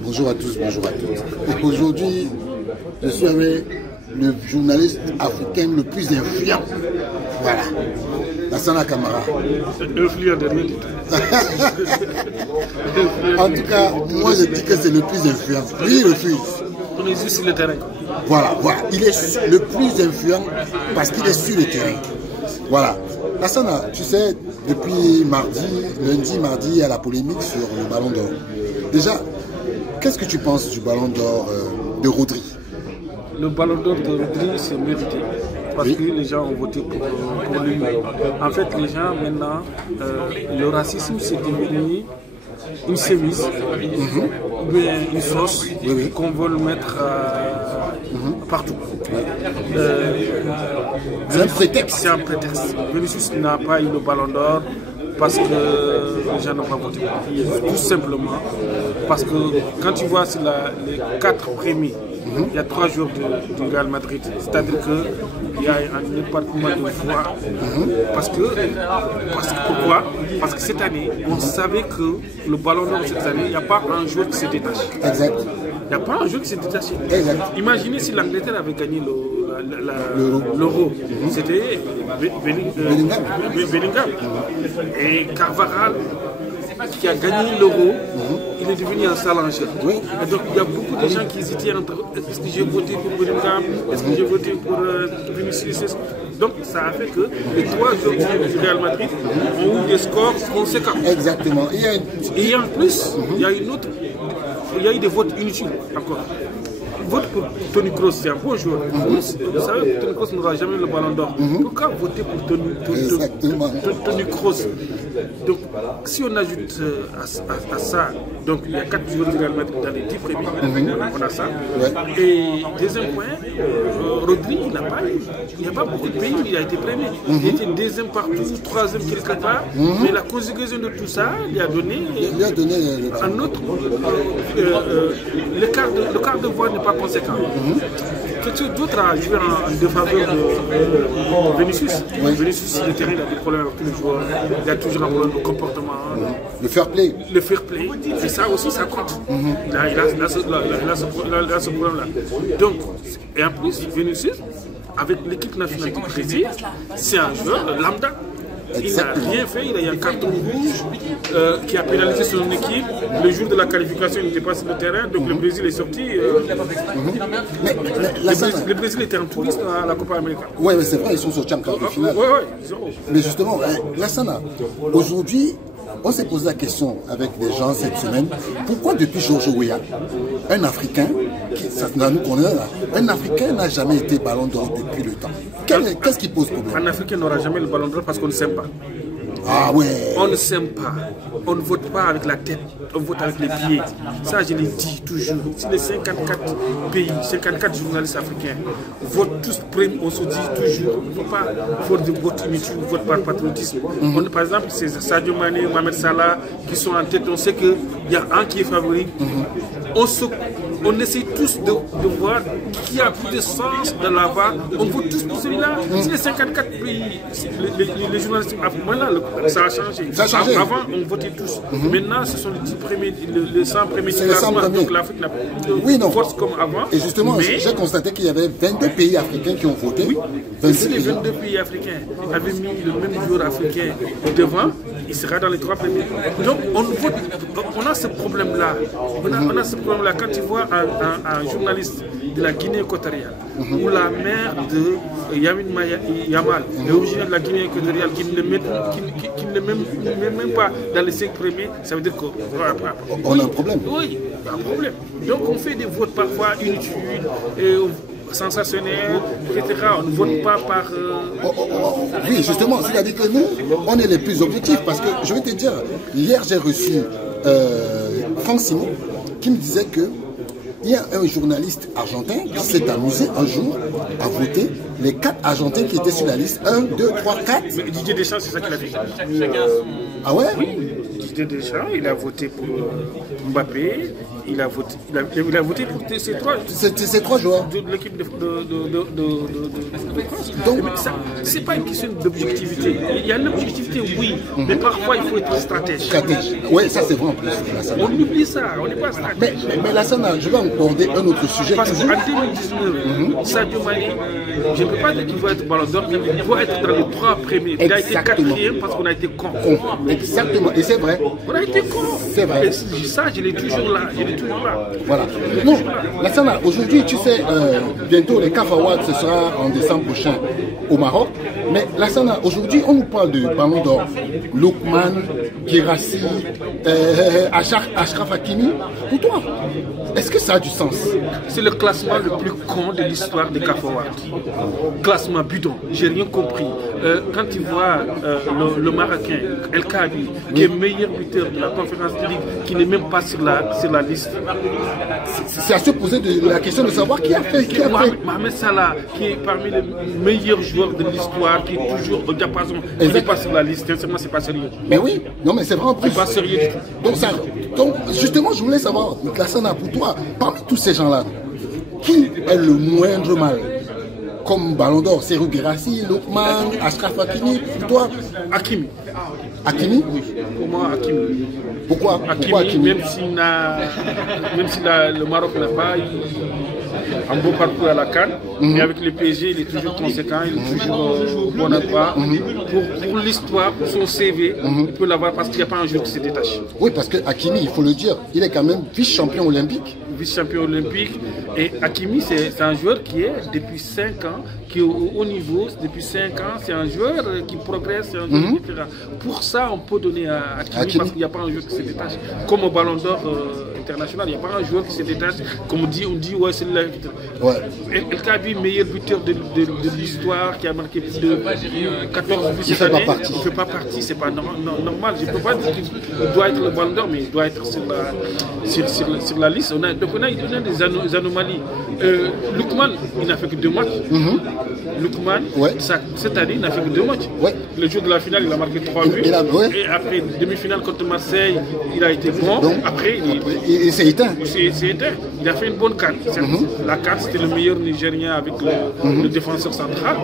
Bonjour à tous, bonjour à toutes. Aujourd'hui, je suis avec le journaliste africain le plus influent. Voilà. Lassana Camara. Influent de rien du tout. En tout cas, moi je dis que c'est le plus influent. Lui, il refuse. On est juste sur le terrain. Voilà, voilà. Il est le plus influent parce qu'il est sur le terrain. Voilà. Lassana, tu sais, depuis lundi, mardi, il y a la polémique sur le Ballon d'Or. Déjà, qu'est-ce que tu penses du Ballon d'Or de Rodri? Le Ballon d'Or de Rodri, c'est mérité. Parce que les gens ont voté pour lui. En fait, les gens, maintenant, le racisme, c'est devenu une sévice, ou bien une sauce qu'on veut le mettre partout. C'est un prétexte. C'est un prétexte. Vinicius n'a pas eu le Ballon d'Or parce que les gens n'ont pas voté. Tout simplement parce que quand tu vois sur les 4 premiers, il y a 3 jours du Real Madrid. C'est-à-dire qu'il y a un département de voix. Pourquoi? Parce que cette année, on savait que le Ballon d'Or cette année, il n'y a pas un joueur qui se détache. Exact. Il n'y a pas un joueur qui s'est détaché. Exact. Imaginez si l'Angleterre avait gagné l'Euro. C'était Bellingham. Et Carvajal, qui a gagné l'Euro, il est devenu un challenger. Et donc il y a beaucoup de gens qui hésitaient entre est-ce que j'ai voté pour Bellingham, est-ce que j'ai voté pour Vinicius. Donc ça a fait que les 3 joueurs du Real Madrid ont eu des scores conséquents. Exactement. Et en plus, il y a eu des votes inutiles encore. Vote pour Toni Kroos, c'est un bon joueur. Vous savez que Toni Kroos n'aura jamais le Ballon d'Or. Pourquoi voter pour Toni Kroos? Donc, si on ajoute à ça, donc il y a 4 joueurs du Real Madrid dans les 10 premiers, on a ça. Et deuxième point, Rodri, il n'y a pas beaucoup de pays où il a été premier. Il était deuxième partout, troisième quelque part, mais la conjugaison de tout ça lui a donné un autre. Le quart de voix n'est pas conséquent. Quelque chose d'autre à jouer en défaveur de Vinicius. Vinicius, sur le terrain, il a des problèmes avec tous les joueurs. Il a toujours un problème de comportement. Le fair play. Le fair play. Et ça aussi, ça compte. Il a ce problème-là. Donc, et en plus, Vinicius, avec l'équipe nationale du Brésil, c'est un joueur lambda. Il n'a rien fait, il a eu un carton rouge qui a pénalisé son équipe. Le jour de la qualification, il n'était pas sur le terrain, donc le Brésil est sorti. Le Brésil était en touriste à la Copa América. Oui, mais c'est vrai, ils sont sortis en quart de finale. Mais justement, Lassana, aujourd'hui, on s'est posé la question avec des gens cette semaine, pourquoi depuis Georges Weah, un Africain, un Africain n'a jamais été Ballon d'Or depuis le temps? Qu'est-ce qui pose problème? Un Africain n'aura jamais le Ballon d'Or parce qu'on ne s'aime pas. Ah ouais. On ne s'aime pas. On ne vote pas avec la tête, on vote avec les pieds. Ça, je l'ai dit toujours. Si les 54 pays, 54 journalistes africains votent tous prêts, on se dit toujours, il ne faut pas faire de vote inutile, vote par patriotisme. Par exemple, c'est Sadio Mané, Mohamed Salah qui sont en tête. On sait qu'il y a un qui est favori. On essaie tous de voir qui a plus de sens de la voix. On vote tous pour celui-là. Si les 54 pays, les journalistes africains, ça a changé. Avant, on votait tous. Maintenant, ce sont les 10 premiers, les 100 premiers du classement. Donc l'Afrique n'a plus de force comme avant. Et justement, j'ai constaté qu'il y avait 22 pays africains qui ont voté. Oui. Si les 22 pays africains avaient mis le même joueur africain devant, il sera dans les 3 premiers. Donc on a ce problème-là. On a ce problème-là quand tu vois un journaliste de la Guinée équatoriale ou la mère de Yamin Yamal, originaire de la Guinée équatoriale, qui ne met même pas dans les 5 premiers, ça veut dire qu'on a un problème. Oui, il y a un problème. Donc on fait des votes parfois inutiles et sensationnels, etc. On ne vote pas par... Oui, justement, c'est-à-dire que nous, on est les plus objectifs parce que, je vais te dire, hier j'ai reçu Franck Simon qui me disait que il y a un journaliste argentin qui s'est amusé un jour à voter les 4 Argentins qui étaient sur la liste. 1, 2, 3, 4. Mais Didier Deschamps, c'est ça qu'il a fait. Ah ouais? Oui. Didier Deschamps, il a voté pour Mbappé, il a voté pour ces trois joueurs de l'équipe de France. Donc, c'est pas une question d'objectivité. Il y a l'objectivité, oui, mais parfois il faut être stratège. Oui, ça c'est vrai en plus. On oublie ça, on n'est pas stratège. Mais Lassana, je vais aborder un autre sujet. Parce qu'en 2019, Sadio Mané, je ne peux pas dire qu'il va être ballon d'or, mais il doit être dans les 3 premiers. Il a été 4e parce qu'on a été con. Exactement, et c'est vrai. On a été con. C'est vrai. Et ça, je l'ai toujours là. Voilà. Non, Lassana, aujourd'hui, tu sais, bientôt les CAF Awards, ce sera en décembre prochain au Maroc. Mais Lassana, aujourd'hui, on nous parle de ballon d'or. Lookman, Guirassy, Achraf Hakimi. Pour toi, est-ce que ça a du sens? C'est le classement le plus con de l'histoire des CAF Awards. Classement bidon, j'ai rien compris. Quand tu vois le Marocain, El Kaabi, qui est meilleur buteur de la conférence de Ligue, qui n'est même pas sur la liste. C'est à se poser la question de savoir qui a fait. Mohamed Salah, qui est parmi les meilleurs joueurs de l'histoire, qui est toujours au diapason, qui n'est pas sur la liste. Sincèrement, c'est pas sérieux. Mais oui, non, mais c'est vrai en plus. C'est pas sérieux du tout. Donc, justement, je voulais savoir, Lassana, pour toi, parmi tous ces gens-là, qui est le moindre mal? Comme ballon d'or, Serhou Guirassy, Lookman, Achraf Hakimi, pour toi? Hakimi. Hakimi? Oui, pour moi, Hakimi. Pourquoi Hakimi, même si le Maroc n'a pas un bon parcours à la CAN, mais avec le PSG, il est toujours conséquent, il est toujours bon à droit. Pour l'histoire, pour son CV, il peut l'avoir parce qu'il n'y a pas un joueur qui se détache. Oui, parce que Hakimi, il faut le dire, il est quand même vice-champion olympique. Vice-champion olympique. Et Hakimi, c'est un joueur qui est depuis 5 ans, qui est au haut niveau. Depuis 5 ans, c'est un joueur qui progresse, c'est un joueur etc. Pour ça, on peut donner à Hakimi parce qu'il n'y a pas un joueur qui se détache. Comme au Ballon d'Or international, il n'y a pas un joueur qui se détache. Comme on dit ouais, c'est le. Ouais. El Kaabi, meilleur buteur de l'histoire, qui a marqué plus de 14 buts cette année. Il ne fait pas partie, c'est pas normal. Je ne peux pas dire qu'il doit être le Ballon d'Or, mais il doit être sur la liste. On a des anomalies. Lookman, il n'a fait que 2 matchs. Lookman, cette année, il n'a fait que 2 matchs. Le jour de la finale, il a marqué 3 buts. Et après, demi-finale contre Marseille, il a été bon. Donc, après, il s'est éteint. Il a fait une bonne carte. La carte, c'était le meilleur Nigérien avec le défenseur central.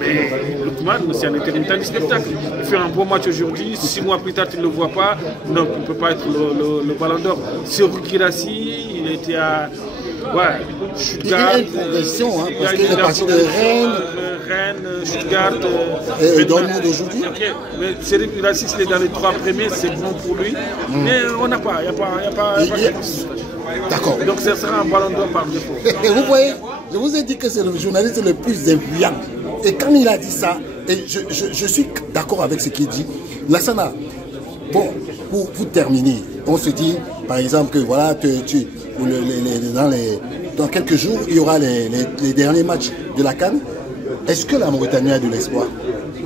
Mais Lookman, c'est un intermittent du spectacle. Il fait un bon match aujourd'hui. 6 mois plus tard, tu ne le vois pas. Non, il ne peut pas être le Ballon d'Or. Serhou Guirassy, il était à Stuttgart. Il a une progression, parce qu'il est parti de Rennes, Stuttgart. Et Dortmund aujourd'hui. Mais Serhou Guirassy, il est dans les 3 premiers, c'est bon pour lui. Mais on n'a pas, il n'y a pas. D'accord. Donc ce sera un ballon d'or par défaut. Et vous voyez, je vous ai dit que c'est le journaliste le plus influent. Et quand il a dit ça, et je suis d'accord avec ce qu'il dit, Lassana, bon, pour terminer, on se dit, par exemple, que voilà, dans quelques jours, il y aura les derniers matchs de la CAN. Est-ce que la Mauritanie a de l'espoir?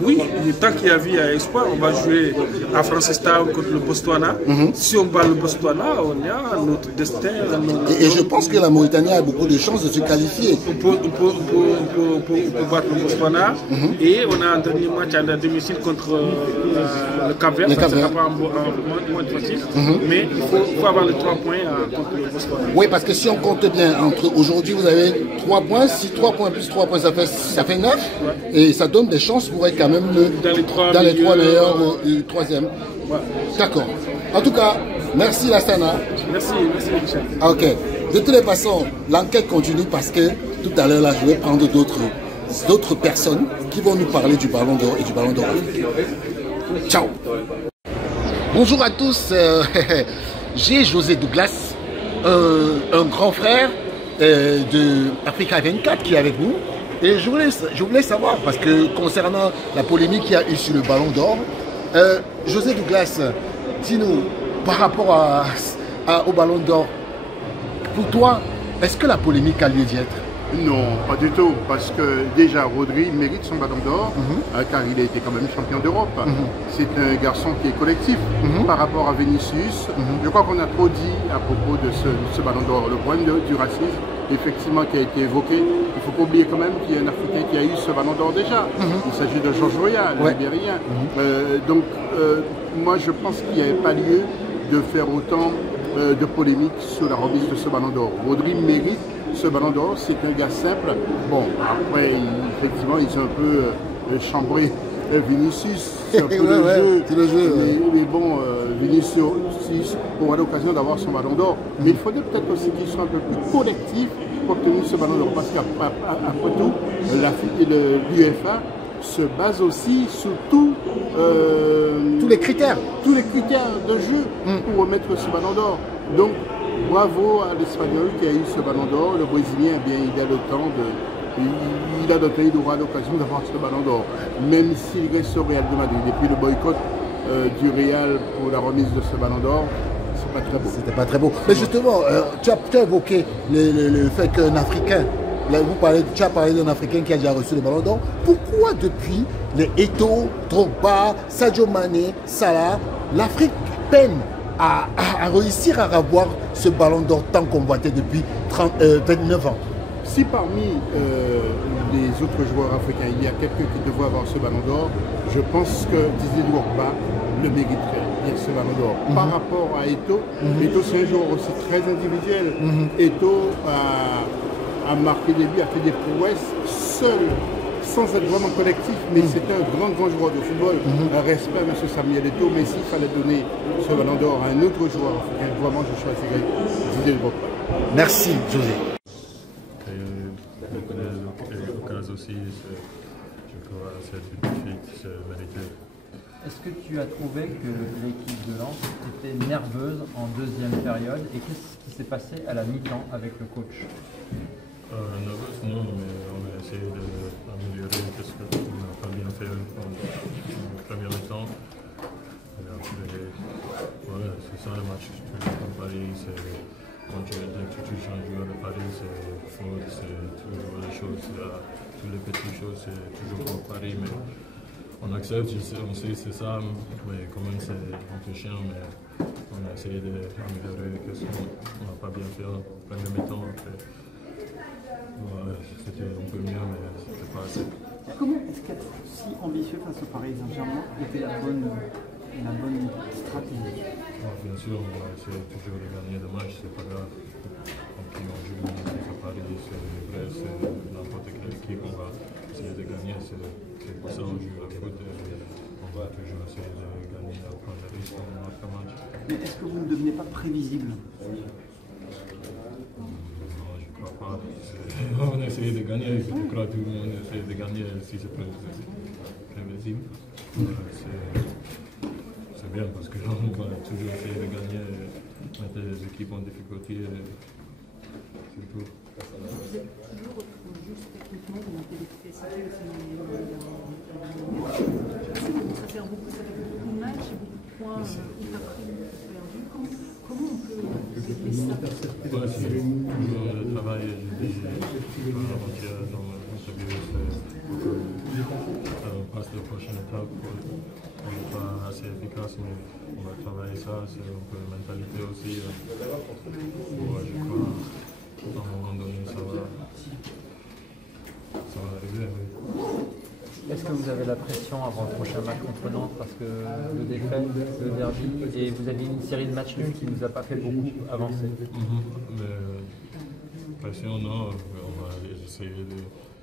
Oui, tant qu'il y a vie à espoir, on va jouer à Francistown contre le Botswana. Si on bat le Botswana, on a notre destin. Et je pense que la Mauritanie a beaucoup de chances de se qualifier. On peut battre le Botswana. Et on a un dernier match à domicile contre le Cap-Vert. Ça ne sera pas un moins facile. Mais il faut avoir les 3 points contre le Botswana. Oui, parce que si on compte bien, entre aujourd'hui, vous avez 3 points. Si 3 points plus 3 points, ça fait 9. Et ça donne des chances pour être quand même dans les 3 meilleurs, le 3e. D'accord. En tout cas, merci Lassana. Merci Michel. Ok. De toutes les façons, l'enquête continue parce que tout à l'heure, là, je vais prendre d'autres personnes qui vont nous parler du Ballon d'Or et du Ballon d'Or. Ciao. Bonjour à tous. J'ai José Douglas, un grand frère de Africa 24 qui est avec nous. Et je voulais savoir, parce que concernant la polémique qu'il y a eu sur le Ballon d'Or, José Douglas, dis-nous, par rapport au Ballon d'Or, pour toi, est-ce que la polémique a lieu d'être? Non, pas du tout, parce que déjà Rodri mérite son Ballon d'Or, car il a été quand même champion d'Europe. C'est un garçon qui est collectif par rapport à Vinicius. Je crois qu'on a trop dit à propos de ce Ballon d'Or. Le problème du racisme, effectivement, qui a été évoqué, il ne faut pas oublier quand même qu'il y a un Africain qui a eu ce Ballon d'Or déjà. Il s'agit de Georges Weah, le Libérien. Donc, moi je pense qu'il n'y avait pas lieu de faire autant de polémiques sur la remise de ce ballon d'or. Rodri mérite ce ballon d'or, c'est un gars simple. Bon, après, effectivement, ils ont un peu chambré Vinicius, c'est un peu le jeu. Mais bon, Vinicius aura l'occasion d'avoir son ballon d'or. Mais il faudrait peut-être aussi qu'ils soient un peu plus collectifs pour obtenir ce ballon d'or. Parce qu'après tout, l'UEFA se base aussi sur tous les critères de jeu pour remettre ce ballon d'or. Donc, bravo à l'Espagnol qui a eu ce ballon d'or. Le Brésilien, eh bien, il a le temps il aura l'occasion d'avoir ce ballon d'or. Même s'il reste au Real de Madrid. Et puis le boycott du Real pour la remise de ce ballon d'or, c'est pas très beau. C'était pas très beau. Mais justement, tu as évoqué le fait qu'un Africain, tu as parlé d'un Africain qui a déjà reçu le ballon d'or. Pourquoi depuis les Eto'o, Drogba, Sadio Mané, Salah, l'Afrique peine à réussir à avoir ce ballon d'or tant convoité depuis 29 ans? Si parmi les autres joueurs africains, il y a quelqu'un qui devrait avoir ce ballon d'or, je pense que Didier Drogba le mériterait, bien ce ballon d'or. Par rapport à Eto'o, Eto'o c'est un joueur aussi très individuel. Eto'o a marqué des buts, a fait des prouesses seul, sans être vraiment collectif, mais c'est un grand joueur de football. Un respect à M. Samuel Eto'o, mais s'il fallait donner ce ballon d'or à un autre joueur africain, vraiment je choisirais Didier Drogba. Merci José. Aussi, je crois que c'est magnifique, c'est mérité. Est-ce que tu as trouvé que l'équipe de Lens était nerveuse en deuxième période et qu'est-ce qui s'est passé à la mi-temps avec le coach? Nerveuse, non, mais on a essayé d'améliorer parce qu'on n'a pas bien fait en première mi-temps. Voilà, c'est ça le match. Toujours Paris, quand tu touches un joueur de Paris, c'est fort, c'est toujours les choses, toutes les petites choses, c'est toujours pour Paris, mais on accepte, on sait c'est ça, mais quand même c'est un peu chiant, mais on a essayé d'améliorer ce qu'on n'a pas bien fait en premier mi-temps. Voilà, c'était un peu mieux, mais c'était pas assez. Comment est-ce qu'être si ambitieux face au Paris Saint-Germain était la bonne stratégie? Bien sûr, on va essayer toujours de gagner le match, c'est pas grave. Quand on joue à Paris, c'est vrai, c'est n'importe quelle équipe, on va essayer de gagner, c'est pour ça qu'on joue à foot. On va toujours essayer de gagner, prendre le risque dans notre match. Mais est-ce que vous ne devenez pas prévisible? Non, je crois pas. On essaie de gagner, je crois que tout le monde essaie de gagner si c'est prévisible. C'est bien parce qu'on va toujours essayer de gagner, mettre les équipes en difficulté, c'est tout. Vous êtes toujours juste techniquement, vous montez l'efficacité aussi. Ça fait beaucoup de matchs, beaucoup de points hyper perdus. Comment on peut régler ça? C'est le travail, je dis, avant-hier dans l'interview, on passe à la prochaine étape. On n'est pas assez efficace, mais on va travailler ça, c'est un peu la mentalité aussi. Ouais, je crois qu'à un moment donné, ça va arriver. Oui. Est-ce que vous avez la pression avant le prochain match contre Nantes parce que le défaite, le derby, et vous avez une série de matchs nuls qui ne nous a pas fait beaucoup avancer? Mais pression, non, on va essayer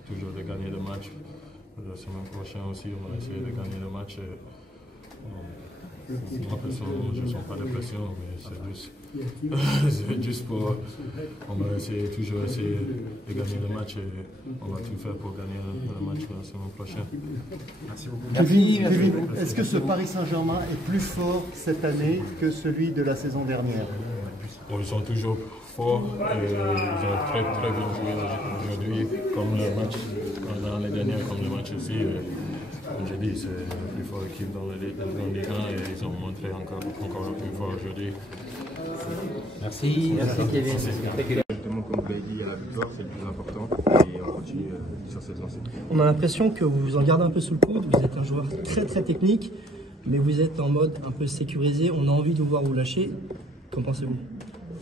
toujours de gagner le match. La semaine prochaine aussi, on va essayer de gagner le match. Je ne sens pas de pression, mais c'est juste pour. On va toujours essayer de gagner le match et on va tout faire pour gagner le match la semaine prochaine. Merci beaucoup. Kevin, est-ce que ce Paris Saint-Germain est plus fort cette année que celui de la saison dernière? Ils sont toujours forts et ils ont très bien joué aujourd'hui, comme le match dans les derniers, comme le match aussi. Comme j'ai dit, c'est la plus forte équipe dans la Ligue 1 et ils ont montré encore plus fort aujourd'hui. Merci Kevin. Justement, comme vous l'avez dit, la victoire, c'est le plus important et on continue sur cette lancée. On a l'impression que vous vous en gardez un peu sous le coude, vous êtes un joueur très technique, mais vous êtes en mode un peu sécurisé, on a envie de vous voir vous lâcher. Qu'en pensez-vous?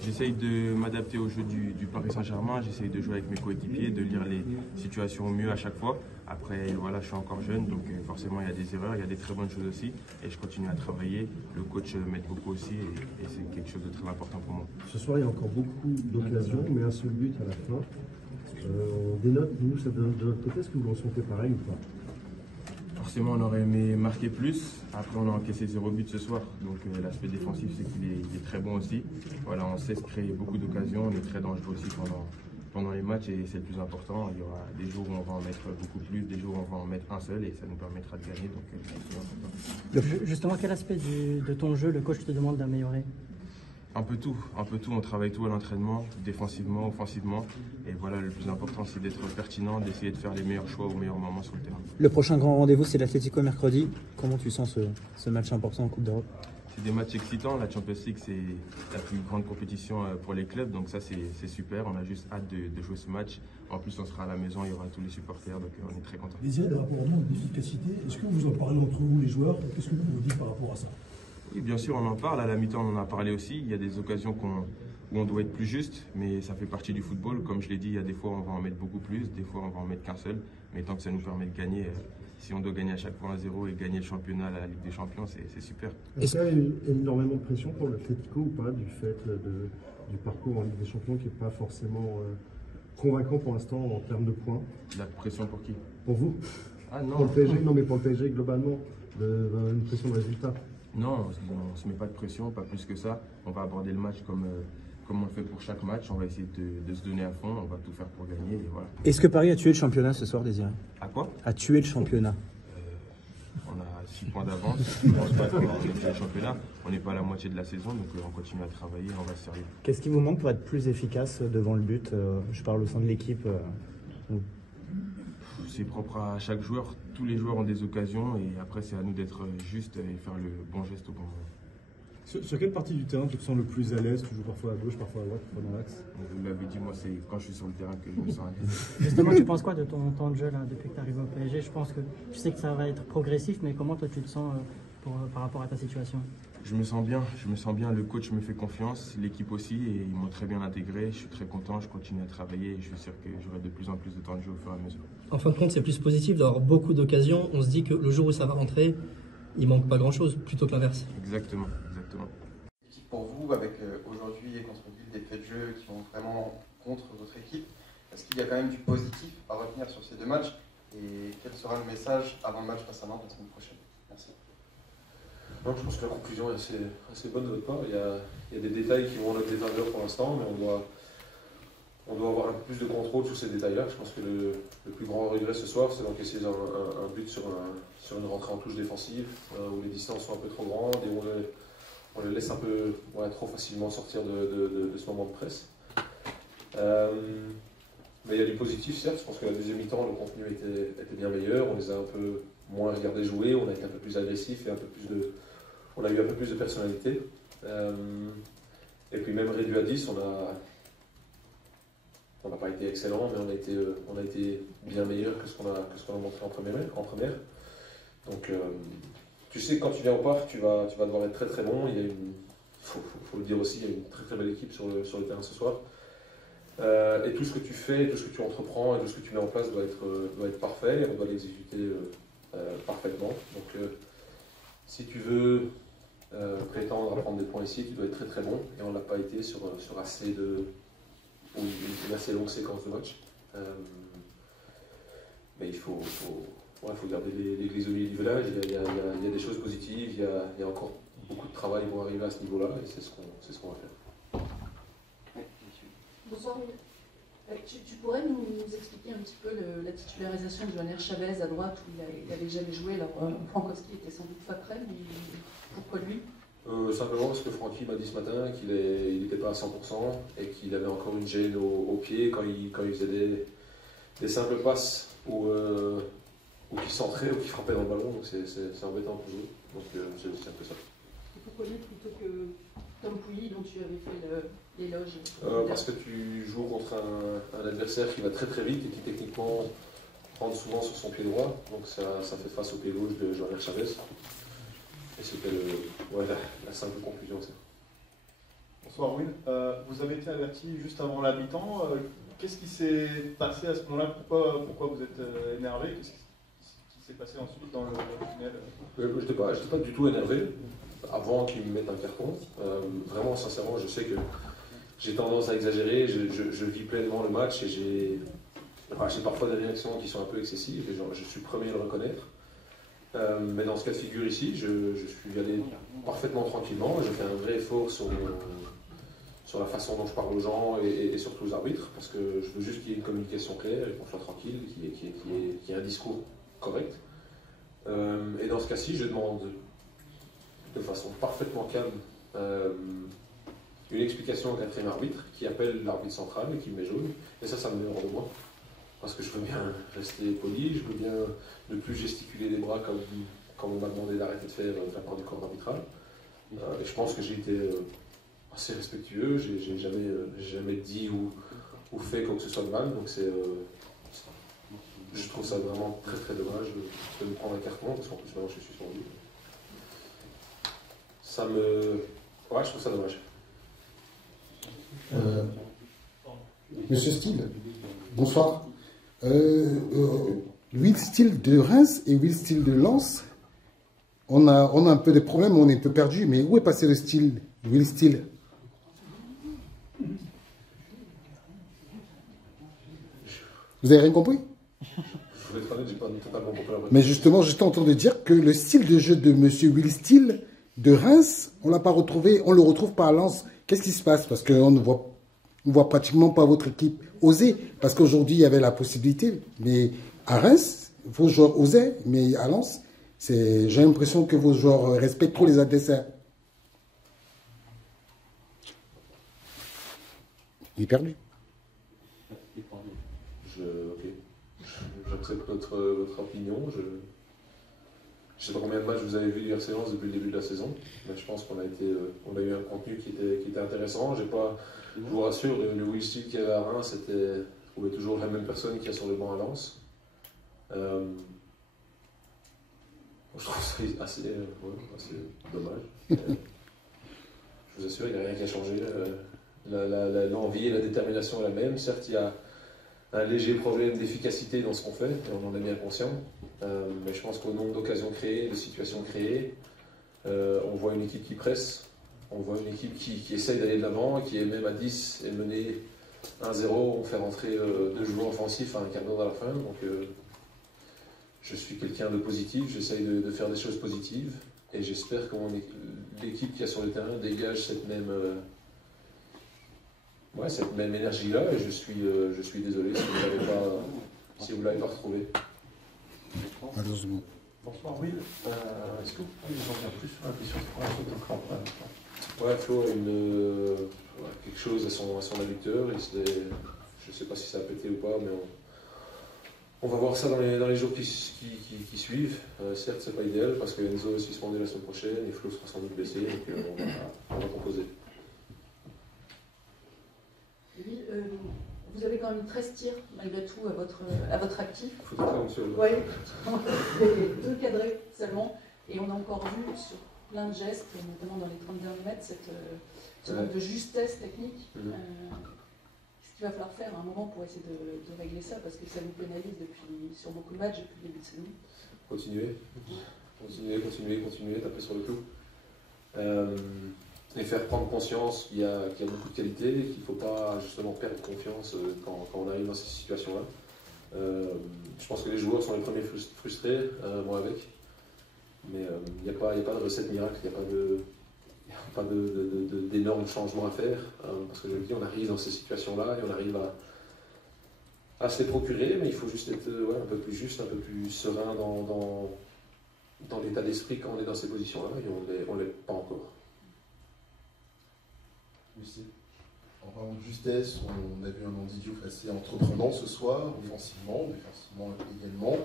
J'essaye de m'adapter au jeu du Paris Saint-Germain, j'essaye de jouer avec mes coéquipiers, de lire les situations au mieux à chaque fois. Après, voilà, je suis encore jeune, donc forcément il y a des erreurs, il y a des très bonnes choses aussi. Et je continue à travailler. Le coach m'aide beaucoup aussi et c'est quelque chose de très important pour moi. Ce soir, il y a encore beaucoup d'occasions, mais un seul but à la fin. Des notes, nous, ça de notre côté, est-ce que vous en sentez pareil ou pas? Forcément, on aurait aimé marquer plus. Après, on a encaissé 0 but ce soir. Donc, l'aspect défensif, c'est qu'il est très bon aussi. Voilà, on sait se créer beaucoup d'occasions. On est très dangereux aussi pendant les matchs et c'est le plus important. Il y aura des jours où on va en mettre beaucoup plus, des jours où on va en mettre un seul et ça nous permettra de gagner. Donc, c'est le plus important. Justement, quel aspect de ton jeu le coach te demande d'améliorer? Un peu tout. On travaille tout à l'entraînement, défensivement, offensivement. Et voilà, le plus important, c'est d'être pertinent, d'essayer de faire les meilleurs choix au meilleur moment sur le terrain. Le prochain grand rendez-vous, c'est l'Atlético mercredi. Comment tu sens ce match important en Coupe d'Europe? C'est des matchs excitants. La Champions League, c'est la plus grande compétition pour les clubs. Donc ça, c'est super. On a juste hâte de jouer ce match. En plus, on sera à la maison, il y aura tous les supporters. Donc on est très contents. Désiré, par rapport au manque d'efficacité, est-ce que vous en parlez entre vous, les joueurs? Qu'est-ce que vous dites par rapport à ça? Oui, bien sûr, on en parle. À la mi-temps, on en a parlé aussi. Il y a des occasions où on doit être plus juste, mais ça fait partie du football. Comme je l'ai dit, il y a des fois, on va en mettre beaucoup plus, des fois, on va en mettre qu'un seul. Mais tant que ça nous permet de gagner, si on doit gagner à chaque fois 1-0 et gagner le championnat à la Ligue des Champions, c'est super. Est-ce qu'il y a énormément de pression pour l'Atlético ou pas, du fait du parcours en Ligue des Champions qui n'est pas forcément convaincant pour l'instant en termes de points? La pression pour qui? Pour vous? Ah non. Pour le PSG? Non, mais pour le PSG globalement, une pression de résultat. Non, on ne se met pas de pression, pas plus que ça. On va aborder le match comme on le fait pour chaque match. On va essayer de se donner à fond, on va tout faire pour gagner. Et voilà. Est-ce que Paris a tué le championnat ce soir, Désiré? À quoi? A tué le championnat. On a 6 points d'avance. Je ne pense pas qu'on a tué le championnat. On n'est pas à la moitié de la saison, donc on continue à travailler, on va se servir. Qu'est-ce qui vous manque pour être plus efficace devant le but? Je parle au sein de l'équipe. C'est propre à chaque joueur. Tous les joueurs ont des occasions et après c'est à nous d'être juste et faire le bon geste au bon moment. Sur quelle partie du terrain tu te sens le plus à l'aise? Tu joues parfois à gauche, parfois à droite, parfois dans l'axe? Vous l'avez dit, moi c'est quand je suis sur le terrain que je me sens à l'aise. Justement, tu penses quoi de ton temps de jeu là, depuis que tu arrives au PSG? Je pense que tu sais que ça va être progressif, mais comment toi tu te sens par rapport à ta situation? Je me sens bien, le coach me fait confiance, l'équipe aussi, et ils m'ont très bien intégré. Je suis très content, je continue à travailler et je suis sûr que j'aurai de plus en plus de temps de jeu au fur et à mesure. En fin de compte, c'est plus positif d'avoir beaucoup d'occasions. On se dit que le jour où ça va rentrer, il manque pas grand-chose, plutôt que l'inverse. Exactement. Pour vous, avec aujourd'hui et contre des faits de jeu qui vont vraiment contre votre équipe, est-ce qu'il y a quand même du positif à retenir sur ces deux matchs? Et quel sera le message avant le match face à Nantes la semaine prochaine? Merci. Non, je pense que la conclusion est assez bonne de votre part. Il y a des détails qui vont en notre défaveur pour l'instant, mais on doit avoir un peu plus de contrôle sur ces détails-là. Je pense que le plus grand regret ce soir, c'est d'encaisser un but sur une rentrée en touche défensive, où les distances sont un peu trop grandes et où on les laisse un peu trop facilement sortir de ce moment de presse. Mais il y a du positif, certes. Je pense que la deuxième mi-temps, le contenu était bien meilleur. On les a un peu moins regardés jouer, on a été un peu plus agressif et on a eu un peu plus de personnalité. Et puis même réduit à 10, on n'a pas été excellent, mais on a été bien meilleur que ce qu'on a montré en première. Donc tu sais que quand tu viens au parc, tu vas devoir être très très bon. Il faut le dire aussi, il y a une très très belle équipe sur le terrain ce soir. Et tout ce que tu fais, tout ce que tu entreprends et tout ce que tu mets en place doit être parfait et on doit l'exécuter parfaitement. Donc si tu veux prétendre à prendre des points ici, tu dois être très très bon et on ne l'a pas été sur une assez longue séquence de match. Mais il faut garder l'église au milieu du village. Il y a des choses positives, il y a encore beaucoup de travail pour arriver à ce niveau-là et c'est ce qu'on va faire. Bonsoir. Tu pourrais nous expliquer un petit peu la titularisation de Joanner Chavez à droite où il n'avait jamais joué, alors Frankowski était sans doute pas prêt, mais pourquoi lui? Simplement parce que Francky m'a dit ce matin qu'il n'était pas à 100% et qu'il avait encore une gêne au pied quand il faisait des simples passes ou qu'il centrait ou qu'il frappait dans le ballon, donc c'est embêtant pour jouer. Donc c'est un peu ça. Et pourquoi lui plutôt que Tom Pouilly dont tu avais fait l'éloge? Parce que tu joues contre un adversaire qui va très très vite et qui techniquement rentre souvent sur son pied droit, donc ça fait face au pied gauche de Joanner Chavez. Et c'était la simple conclusion, ça. Bonsoir Will. Vous avez été averti juste avant la mi-temps. Qu'est-ce qui s'est passé à ce moment-là? Pourquoi vous êtes énervé? Qu'est-ce qui s'est passé ensuite dans le tunnel? Je n'étais pas du tout énervé avant qu'ils me mettent un carton. Vraiment, sincèrement, je sais que j'ai tendance à exagérer. Je vis pleinement le match et j'ai parfois des réactions qui sont un peu excessives. Et je suis le premier à le reconnaître. Mais dans ce cas de figure ici, je suis allé parfaitement tranquillement. J'ai fait un vrai effort sur la façon dont je parle aux gens et surtout aux arbitres, parce que je veux juste qu'il y ait une communication claire et qu'on soit tranquille, qu'il y ait un discours correct. Et dans ce cas-ci, je demande de façon parfaitement calme une explication au quatrième arbitre qui appelle l'arbitre central et qui me met jaune. Et ça me met hors de moi. Parce que je veux bien rester poli, je veux bien ne plus gesticuler les bras comme on m'a demandé d'arrêter de faire de la part du corps arbitral. Et je pense que j'ai été assez respectueux, j'ai jamais dit ou fait quoi que ce soit de mal. Donc je trouve ça vraiment très très dommage de me prendre un carton, parce qu'en plus maintenant je suis suspendu. Ouais, je trouve ça dommage. Monsieur Steele, bonsoir. Will Steele de Reims et Will Steele de Lens, on a un peu de problèmes, on est un peu perdu, mais où est passé le style, Will Steele? Vous avez rien compris? Mais justement, j'étais en train de dire que le style de jeu de monsieur Will Steele de Reims, on l'a pas retrouvé, on le retrouve pas à Lens. Qu'est-ce qui se passe? Parce qu'on ne voit pratiquement pas votre équipe oser, parce qu'aujourd'hui il y avait la possibilité, mais à Reims, vos joueurs osaient, mais à Lens, j'ai l'impression que vos joueurs respectent trop les adversaires. Il est perdu. J'accepte votre opinion. Je ne sais pas combien de matchs vous avez vu du RC Lens depuis le début de la saison, mais je pense qu'on a eu un contenu qui était intéressant. Je vous rassure, le Will Steele qu'il y avait à Reims, c'était toujours la même personne qu'il y a sur le banc à Lens. Je trouve ça assez dommage. Je vous assure, il n'y a rien qui a changé. L'envie et la détermination est la même. Certes, il y a un léger problème d'efficacité dans ce qu'on fait, et on en est bien conscient. Mais je pense qu'au nombre d'occasions créées, de situations créées, on voit une équipe qui presse. On voit une équipe qui essaye d'aller de l'avant, qui est même à 10 et menée 1-0. On fait rentrer 2 joueurs offensifs à un quart d'heure à la fin. Donc je suis quelqu'un de positif, j'essaye de faire des choses positives. Et j'espère que l'équipe qui est sur le terrain dégage cette même énergie-là. Et je suis désolé si vous ne l'avez pas retrouvée. Malheureusement. Bonsoir Will. Est-ce que vous pouvez nous en dire plus sur la question de faute au camp? Ouais, Flo a quelque chose à son adducteur. Je ne sais pas si ça a pété ou pas, mais on va voir ça dans les jours qui suivent. Certes, c'est pas idéal parce que Enzo est suspendu la semaine prochaine et Flo sera sans doute blessé, donc on va composer. Oui, vous avez quand même 13 tirs malgré tout à votre actif. Faut être clair, monsieur. Oui, 2 cadrés seulement. Et on a encore vu sur plein de gestes, notamment dans les 30 derniers mètres, ce manque de justesse technique. Qu'est-ce qu'il va falloir faire à un moment pour essayer de régler ça? Parce que ça nous pénalise sur beaucoup de matchs depuis le début de saison. Continuer, taper sur le clou. Et faire prendre conscience qu'il y a beaucoup de qualité et qu'il ne faut pas justement perdre confiance quand on arrive dans ces situations-là. Je pense que les joueurs sont les premiers frustrés, moi avec. Mais il n'y a pas de recette miracle, il n'y a pas d'énormes changements à faire. Parce que je le dis, on arrive dans ces situations-là et on arrive à se les procurer, mais il faut juste être un peu plus juste, un peu plus serein dans l'état d'esprit quand on est dans ces positions-là, et on ne l'est pas encore. En parlant de justesse, on a vu un Andy Diouf assez entreprenant ce soir, offensivement, défensivement également.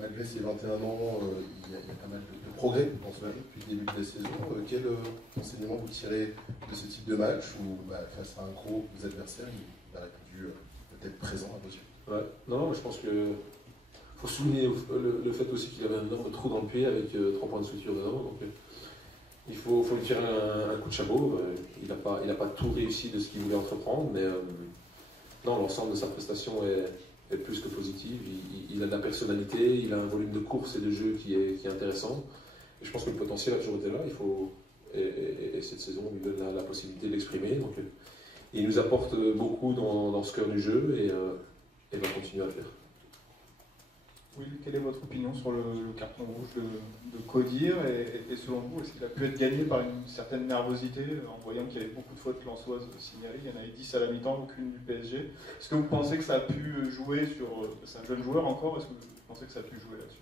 Malgré ses 21 ans, il y a pas mal de progrès dans ce match depuis le début de la saison. Quel enseignement vous tirez de ce type de match où, face à un gros adversaire, il aurait dû peut-être présent à vos yeux? Ouais. Non, je pense que faut souligner le fait aussi qu'il avait un énorme trou dans le pied avec 3 points de suture dedans. Donc, il faut lui tirer un coup de chapeau. Il n'a pas tout réussi de ce qu'il voulait entreprendre, mais non, l'ensemble de sa prestation est plus que positive. Il a de la personnalité, il a un volume de course et de jeu qui est intéressant. Et je pense que le potentiel a toujours été là. Et cette saison lui donne la possibilité de l'exprimer. Donc, il nous apporte beaucoup dans ce cœur du jeu et va continuer à le faire. Oui, quelle est votre opinion sur le carton rouge de Codir et selon vous, est-ce qu'il a pu être gagné par une certaine nervosité en voyant qu'il y avait beaucoup de fautes lensoises signalées? Il y en avait 10 à la mi-temps, aucune du PSG. Est-ce que vous pensez que ça a pu jouer sur... C'est un jeune joueur encore, est-ce que vous pensez que ça a pu jouer là-dessus?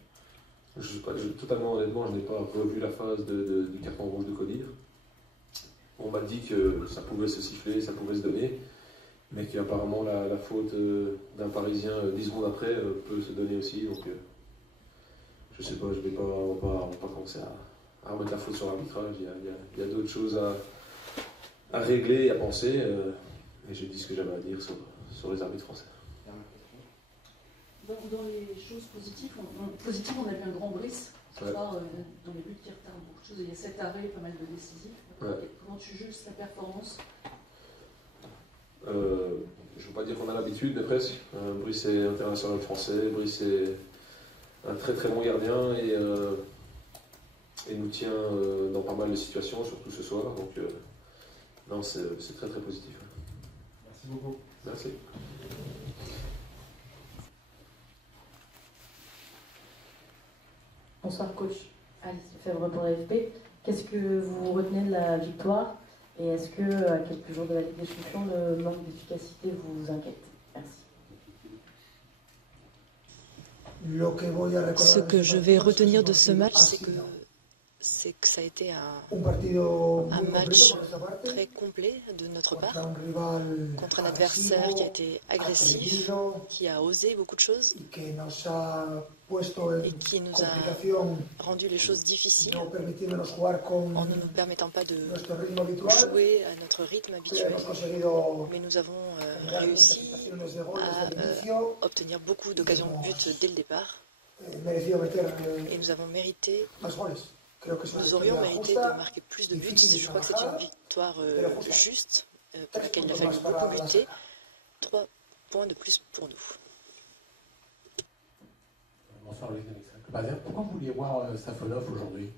Je sais pas, totalement honnêtement, je n'ai pas revu la phase du carton rouge de Codir. On m'a dit que ça pouvait se siffler, ça pouvait se donner, mais qu'apparemment la faute d'un Parisien 10 secondes après peut se donner aussi. Donc je sais pas, on va pas commencer à remettre la faute sur l'arbitrage. Il y a d'autres choses à régler et à penser. Et j'ai dit ce que j'avais à dire sur les arbitres français. Dans les choses positives, on a vu un grand Brice ce soir dans les buts qui retardent beaucoup de choses. Il y a 7 arrêts, pas mal de décisifs. Ouais. Comment tu juges sa performance? Je ne veux pas dire qu'on a l'habitude, mais presque. Brice est international français, Brice est un très très bon gardien et nous tient dans pas mal de situations, surtout ce soir. Donc non, c'est très très positif. Merci beaucoup. Merci. Bonsoir coach, Alice Lefebvre pour l'AFP. Qu'est-ce que vous retenez de la victoire et est-ce que à quelques jours de la Ligue des Champions, le manque d'efficacité vous inquiète? Merci. Ce que je vais retenir de ce match, c'est que ça a été un match très complet de notre part, contre un adversaire qui a été agressif, qui a osé beaucoup de choses et qui nous a rendu les choses difficiles en ne nous permettant pas de jouer à notre rythme habituel. Mais nous avons réussi à obtenir beaucoup d'occasions de but dès le départ et nous avons mérité. Nous aurions mérité de marquer plus de buts. Je crois que c'est une victoire juste, pour laquelle il a fallu beaucoup lutter. 3 points de plus pour nous. Bonsoir Louis Alexandre. Pourquoi vous vouliez voir Safonov aujourd'hui?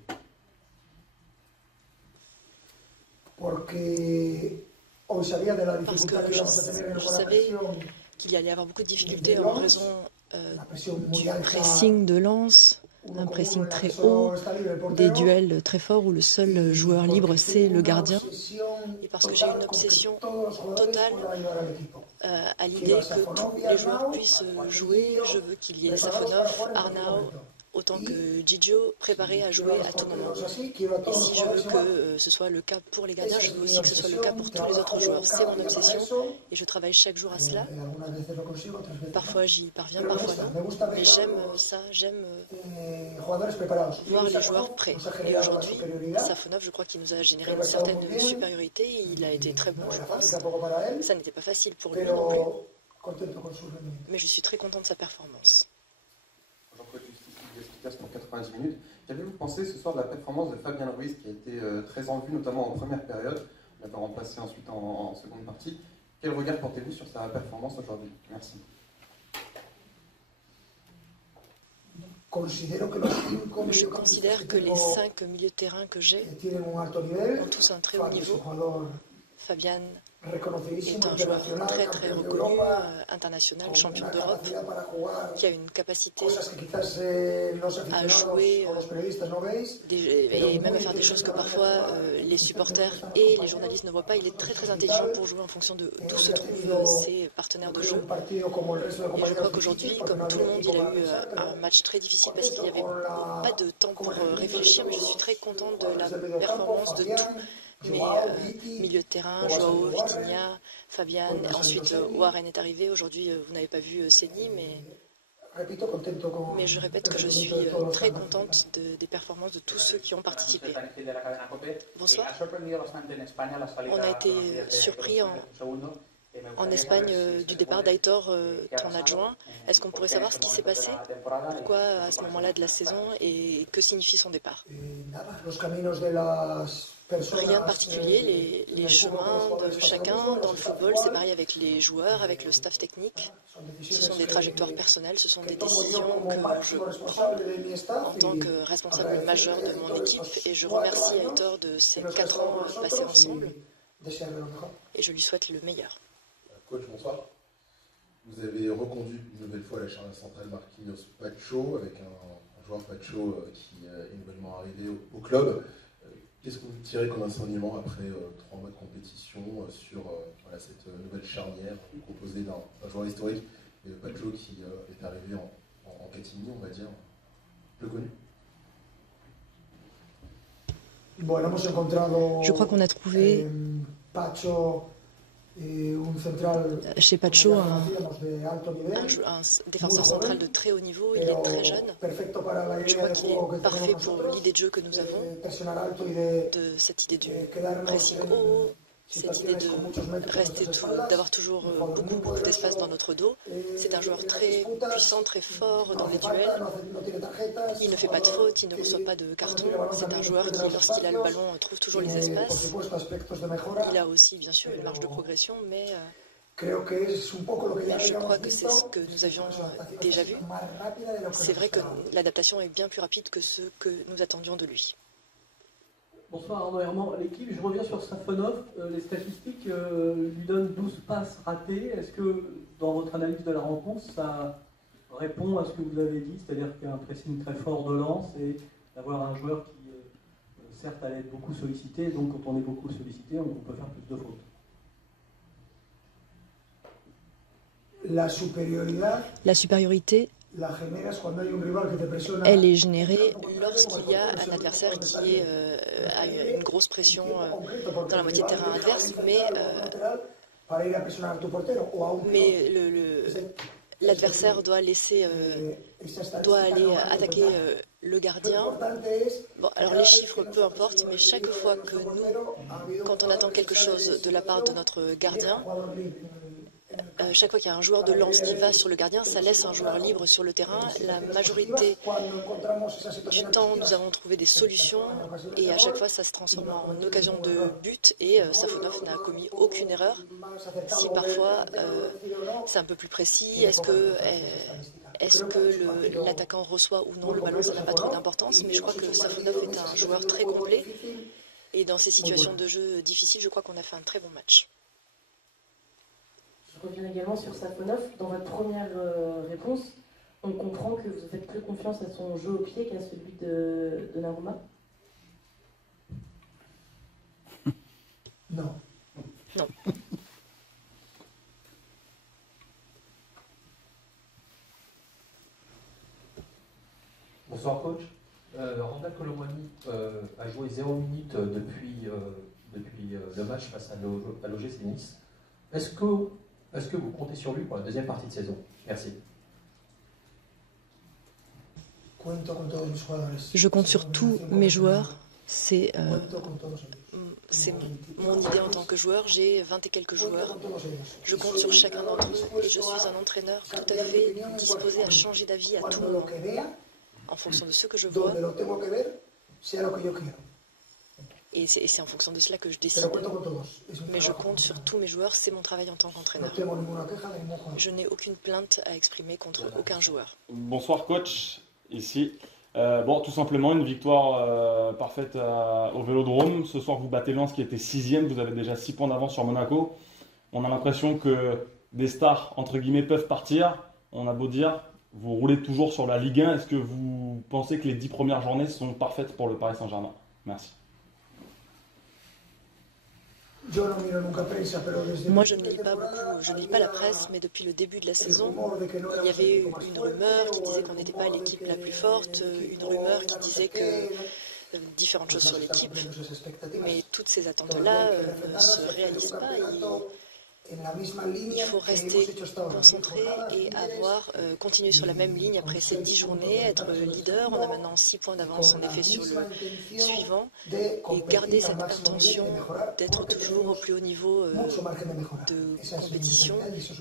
Parce que je savais qu'il y allait y avoir beaucoup de difficultés en raison du pressing de Lens. Un pressing très haut, des duels très forts où le seul joueur libre c'est le gardien. Et parce que j'ai une obsession totale à l'idée que tous les joueurs puissent jouer, je veux qu'il y ait Safonov, Arnau, autant que Gigio, préparés à jouer à tout moment. Et si je veux que ce soit le cas pour les gardiens, je veux aussi que ce soit le cas pour tous les autres joueurs. C'est mon obsession et je travaille chaque jour à cela. Parfois j'y parviens, parfois non. Mais j'aime ça, j'aime voir les joueurs prêts. Et aujourd'hui, Safonov, je crois qu'il nous a généré une certaine supériorité. Il a été très bon, je pense. Ça n'était pas facile pour lui non plus. Mais je suis très content de sa performance. Pour 90 minutes. Qu'avez-vous pensé ce soir de la performance de Fabien Ruiz qui a été très en vue, notamment en première période, l'avant remplacé ensuite en seconde partie? Quel regard portez-vous sur sa performance aujourd'hui? Merci. Je considère que les 5 milieux de terrain que j'ai ont tous un très haut niveau. Fabian est un joueur très très reconnu, international, champion d'Europe, qui a une capacité à jouer et même à faire des choses que parfois les supporters et les journalistes ne voient pas. Il est très très intelligent pour jouer en fonction de d'où se trouvent ses partenaires de jeu. Et je crois qu'aujourd'hui, comme tout le monde, il a eu un match très difficile parce qu'il n'y avait pas de temps pour réfléchir, mais je suis très contente de la performance de tous. Mais milieu de terrain, Joao, Vitinha, Fabian, ensuite Warren est arrivé. Aujourd'hui, vous n'avez pas vu Seni, mais je répète que je suis très contente des performances de tous ceux qui ont participé. Bonsoir. On a été surpris en Espagne du départ d'Aitor, ton adjoint. Est-ce qu'on pourrait savoir ce qui s'est passé? Pourquoi à ce moment-là de la saison et que signifie son départ? Rien de particulier, les chemins de chacun dans le football, c'est pareil avec les joueurs, avec le staff technique. Ce sont des trajectoires personnelles, ce sont des décisions que je prends en tant que responsable majeur de mon équipe et je remercie Aitor de ces 4 ans passés ensemble et je lui souhaite le meilleur. Coach, bonsoir. Vous avez reconduit une nouvelle fois la charnière centrale Marquinhos Pacho avec un joueur Pacho qui est nouvellement arrivé au club. Qu'est-ce que vous tirez comme enseignement après 3 mois de compétition sur voilà, cette nouvelle charnière composée d'un joueur historique et Pacho qui est arrivé en catimini, on va dire, peu connu? Je crois qu'on a trouvé chez Pacho un défenseur central de très haut niveau. Il est très jeune. Je crois qu'il est parfait pour l'idée de jeu que nous avons, de cette idée du pressing haut, cette idée de rester d'avoir toujours beaucoup d'espace dans notre dos. C'est un joueur très puissant, très fort dans les duels. Il ne fait pas de faute, il ne reçoit pas de carton. C'est un joueur qui, lorsqu'il a le ballon, trouve toujours les espaces. Il a aussi, bien sûr, une marge de progression, mais je crois que c'est ce que nous avions déjà vu. C'est vrai que l'adaptation est bien plus rapide que ce que nous attendions de lui. Bonsoir Arnaud Herman, l'équipe. Je reviens sur Safonov. Les statistiques lui donnent 12 passes ratées. Est-ce que dans votre analyse de la rencontre, ça répond à ce que vous avez dit, c'est-à-dire qu'il y a un pressing très fort de Lens et d'avoir un joueur qui, certes, allait être beaucoup sollicité, donc quand on est beaucoup sollicité, on peut faire plus de fautes. La supériorité, elle est générée lorsqu'il y a un adversaire qui a une grosse pression dans la moitié de terrain adverse, mais l'adversaire doit aller attaquer le gardien. Bon, alors les chiffres, peu importe, mais chaque fois que nous, quand on attend quelque chose de la part de notre gardien, chaque fois qu'il y a un joueur de Lens qui va sur le gardien, ça laisse un joueur libre sur le terrain. La majorité du temps, nous avons trouvé des solutions et à chaque fois, ça se transforme en occasion de but et Safonov n'a commis aucune erreur. Si parfois, c'est un peu plus précis, est-ce que l'attaquant reçoit ou non le ballon, ça n'a pas trop d'importance, mais je crois que Safonov est un joueur très complet et dans ces situations de jeu difficiles, je crois qu'on a fait un très bon match. Je reviens également sur Safonov. Dans votre première réponse, on comprend que vous faites plus confiance à son jeu au pied qu'à celui de Donnarumma. Non. Non. Bonsoir coach. Randal Colomwani a joué 0 minutes depuis le match face à l'OGC Nice. Est-ce que vous comptez sur lui pour la deuxième partie de saison? Merci. Je compte sur tous mes joueurs. C'est mon idée en tant que joueur. J'ai 20 et quelques joueurs. Je compte sur chacun d'entre eux et je suis un entraîneur tout à fait disposé à changer d'avis à tout moment en fonction de ce que je vois. Et c'est en fonction de cela que je décide. Mais je compte sur tous mes joueurs, c'est mon travail en tant qu'entraîneur. Je n'ai aucune plainte à exprimer contre aucun joueur. Bonsoir coach, ici. Bon, tout simplement une victoire parfaite au Vélodrome. Ce soir vous battez Lens qui était 6e, vous avez déjà 6 points d'avance sur Monaco. On a l'impression que des stars, entre guillemets, peuvent partir. On a beau dire, vous roulez toujours sur la Ligue 1. Est-ce que vous pensez que les 10 premières journées sont parfaites pour le Paris Saint-Germain? Merci. Moi, je ne lis pas beaucoup, je ne lis pas la presse, mais depuis le début de la saison, il y avait une rumeur qui disait qu'on n'était pas l'équipe la plus forte, une rumeur qui disait que différentes choses sur l'équipe, mais toutes ces attentes-là ne se réalisent pas. Il faut rester concentré et avoir continué sur la même ligne après ces 10 journées, être leader. On a maintenant 6 points d'avance en effet sur le suivant et garder cette intention d'être toujours au plus haut niveau de compétition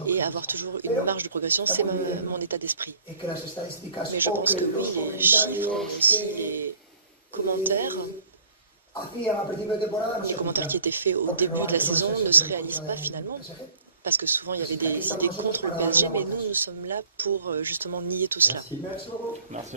et avoir toujours une marge de progression. C'est mon état d'esprit. Mais je pense que oui, les chiffres, aussi les commentaires qui étaient faits au début de la saison ne se réalisent pas finalement. Parce que souvent il y avait des idées contre le PSG, mais nous sommes là pour justement nier tout cela. Merci. Merci.